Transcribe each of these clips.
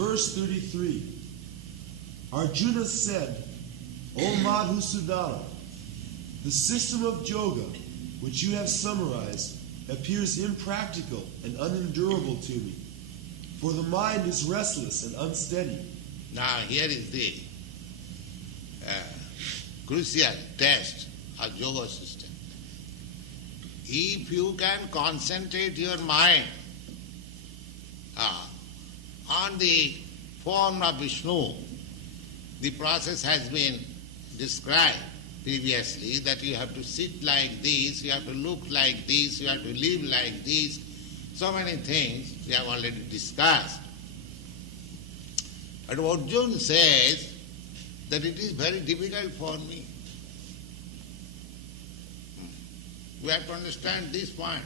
Verse 33. Arjuna said, O Madhusūdana, the system of yoga which you have summarized appears impractical and unendurable to me, for the mind is restless and unsteady. Now here is the crucial test of yoga system. If you can concentrate your mind on the form of Vishnu, the process has been described previously, that you have to sit like this, you have to look like this, you have to live like this. So many things we have already discussed. But Arjuna says that it is very difficult for me. We have to understand this point.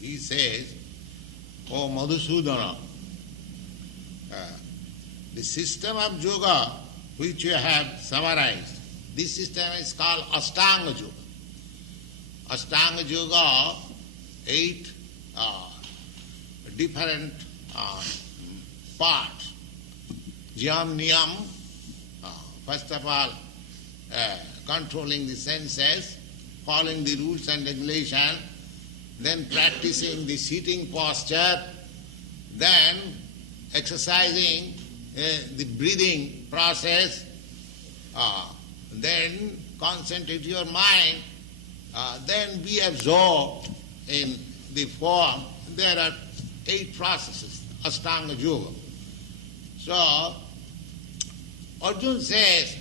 He says, O Madhusūdana, the system of yoga which you have summarized, this system is called Ashtanga Yoga. Ashtanga Yoga, 8 different parts. Yam Niyam, first of all, controlling the senses, following the rules and regulation, then practicing the sitting posture, then exercising the breathing process, then concentrate your mind, then be absorbed in the form. There are 8 processes, Ashtanga Yoga. So, Arjuna says,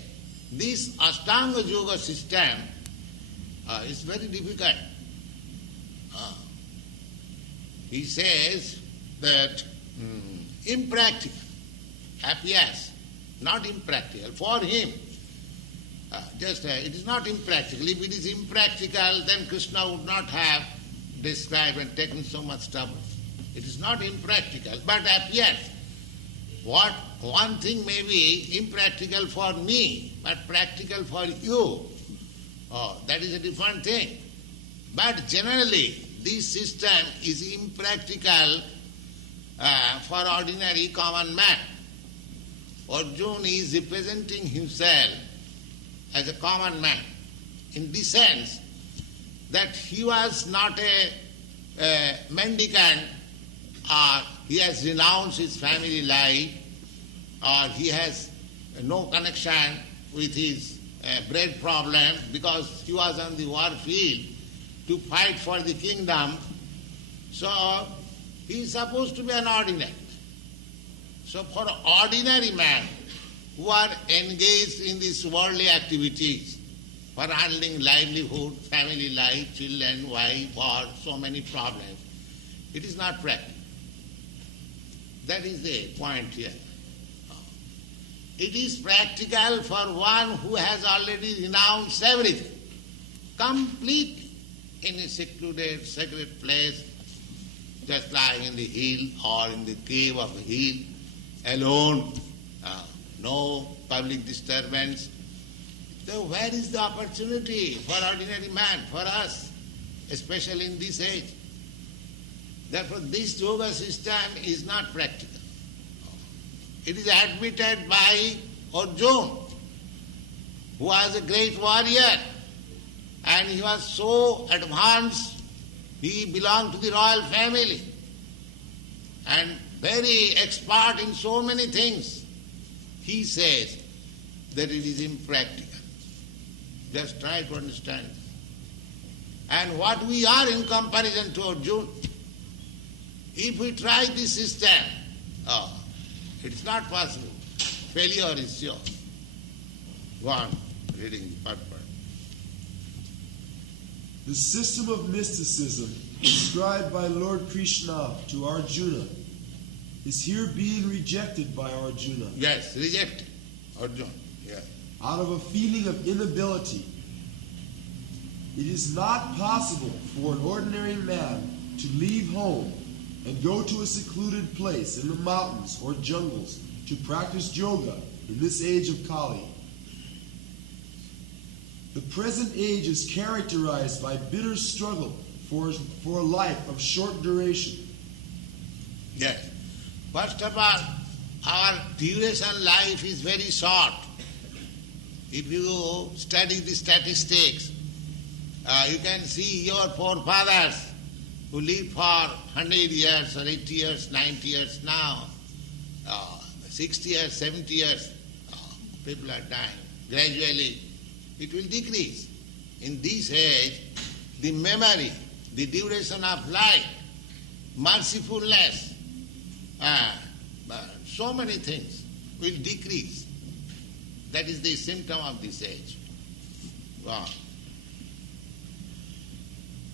this Ashtanga Yoga system is very difficult. He says that impractical. Yes, not impractical. For him, it is not impractical. If it is impractical, then Krishna would not have described and taken so much trouble. It is not impractical, but appears. What one thing may be impractical for me, but practical for you, that is a different thing. But generally, this system is impractical for ordinary common man. Arjuna is representing himself as a common man, in the sense that he was not a mendicant, or he has renounced his family life, or he has no connection with his bread problem because he was on the war field to fight for the kingdom. So he is supposed to be an ordinary. So for ordinary man who are engaged in these worldly activities, for handling livelihood, family life, children, wife, or so many problems, it is not practical. That is the point here. It is practical for one who has already renounced everything, completely, in a secluded, sacred place, just lying in the hill or in the cave of a hill, alone, no public disturbance. So where is the opportunity for ordinary man, for us, especially in this age? Therefore, this yoga system is not practical. It is admitted by Arjuna, who was a great warrior, and he was so advanced, he belonged to the royal family, and very expert in so many things. He says that it is impractical. Just try to understand. And what we are in comparison to Arjuna, if we try this system, it is not possible. Failure is sure. Go on, reading the part. The system of mysticism described by Lord Krishna to Arjuna is here being rejected by Arjuna. Yes, rejected. Arjuna, yes. Out of a feeling of inability. It is not possible for an ordinary man to leave home and go to a secluded place in the mountains or jungles to practice yoga in this age of Kali. The present age is characterized by bitter struggle for a life of short duration. Yes. First of all, our duration life is very short. If you study the statistics, you can see your forefathers who lived for 100 years or 80 years, 90 years now, 60 years, 70 years, people are dying. Gradually, it will decrease. In this age, the memory, the duration of life, mercifulness, so many things will decrease. That is the symptom of this age. Wow.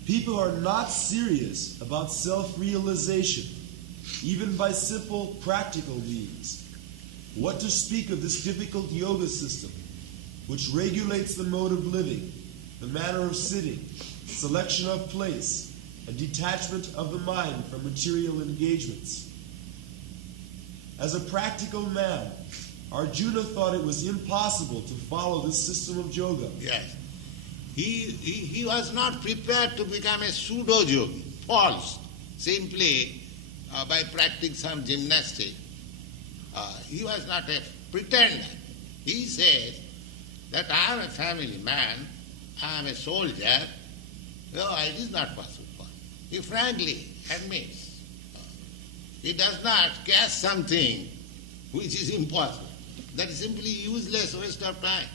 People are not serious about self-realization, even by simple practical means. What to speak of this difficult yoga system, which regulates the mode of living, the manner of sitting, selection of place, and detachment of the mind from material engagements. As a practical man, Arjuna thought it was impossible to follow this system of yoga. Yes. He was not prepared to become a pseudo-yogi, false, simply by practicing some gymnastics. He was not a pretender. He says that I am a family man, I am a soldier. No, it is not possible for him. He frankly admits. He does not catch something which is impossible. That is simply useless waste of time.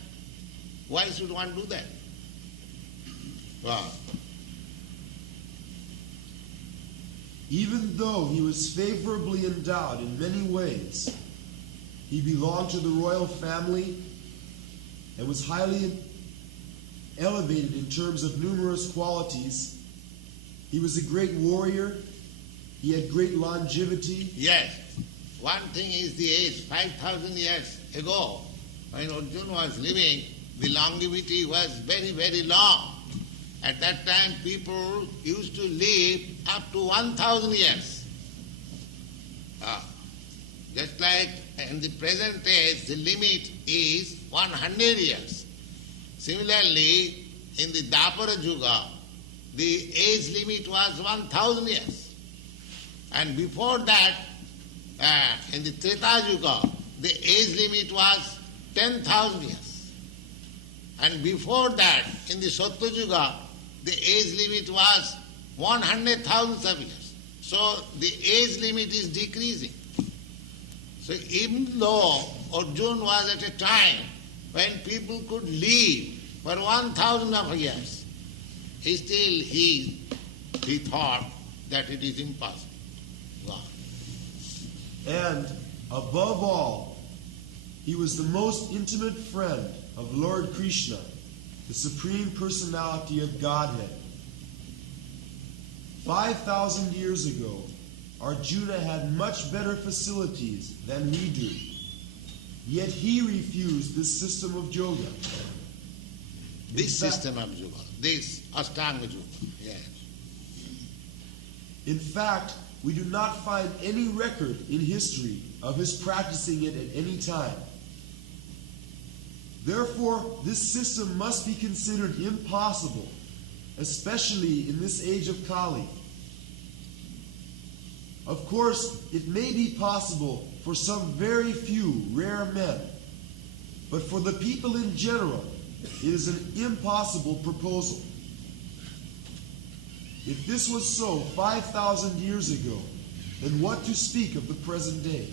Why should one do that? Wow. Even though he was favorably endowed in many ways, he belonged to the royal family and was highly elevated in terms of numerous qualities. He was a great warrior. He had great longevity. Yes. One thing is the age. 5,000 years ago, when Arjuna was living, the longevity was very, very long. At that time, people used to live up to 1,000 years. Just like in the present age, the limit is 100 years. Similarly, in the Dwapara Yuga, the age limit was 1,000 years. And before that, in the Treta Yuga, the age limit was 10,000 years. And before that, in the Satya Yuga, the age limit was 100,000 years. So the age limit is decreasing. So even though Arjuna was at a time when people could live for 1,000 of years, he thought that it is impossible. Wow. And above all, he was the most intimate friend of Lord Krishna, the Supreme Personality of Godhead. 5,000 years ago, Arjuna had much better facilities than we do. Yet he refused this system of yoga. This system of yoga, this Ashtanga yoga, yes. In fact, we do not find any record in history of his practicing it at any time. Therefore, this system must be considered impossible, especially in this age of Kali. Of course, it may be possible for some very few rare men, but for the people in general, it is an impossible proposal. If this was so 5,000 years ago, then what to speak of the present day?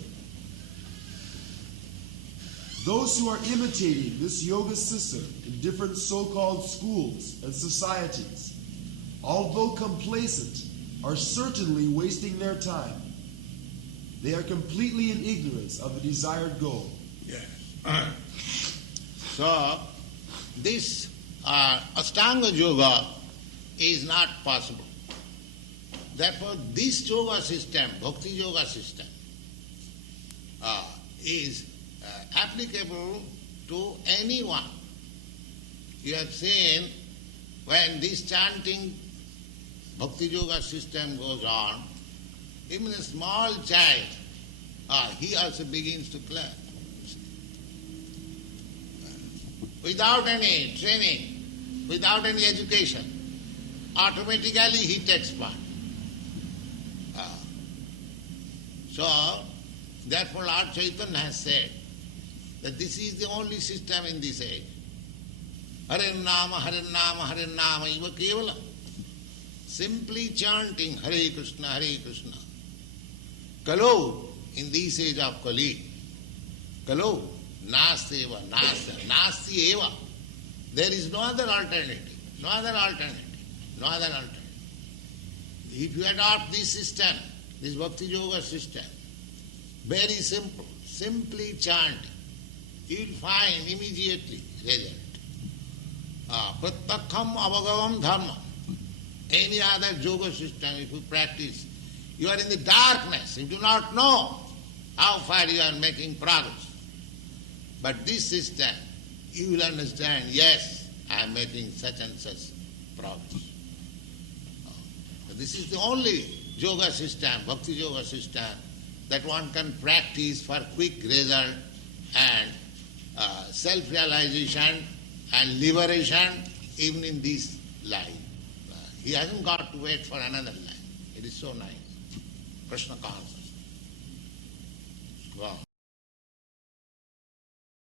Those who are imitating this yoga system in different so-called schools and societies, although complacent, are certainly wasting their time. They are completely in ignorance of the desired goal. Yes. So, this Ashtanga yoga is not possible. Therefore, this yoga system, bhakti yoga system, is applicable to anyone. You have seen when this chanting bhakti yoga system goes on, even a small child, he also begins to clap. Without any training, without any education, automatically he takes part. So, Therefore Lord Chaitanya has said that this is the only system in this age. Hare Nama, Hare Nama, Hare Nama, Iva Kevalam. Simply chanting Hare Krishna, Hare Krishna. Kalo, in this age of Kali, Kalo, Nasti eva, Nasti eva. There is no other alternative, no other alternative, no other alternative. If you adopt this system, this Bhakti Yoga system, very simple, simply chant, you will find immediately result. Prattakham avagavam dharma. Any other yoga system, if you practice, you are in the darkness, you do not know how far you are making progress. But this system, you will understand, yes, I am making such and such progress. This is the only yoga system, Bhakti Yoga system, that one can practice for quick result and self-realization and liberation even in this life. He hasn't got to wait for another life. It is so nice. Krishna consciousness. Wow.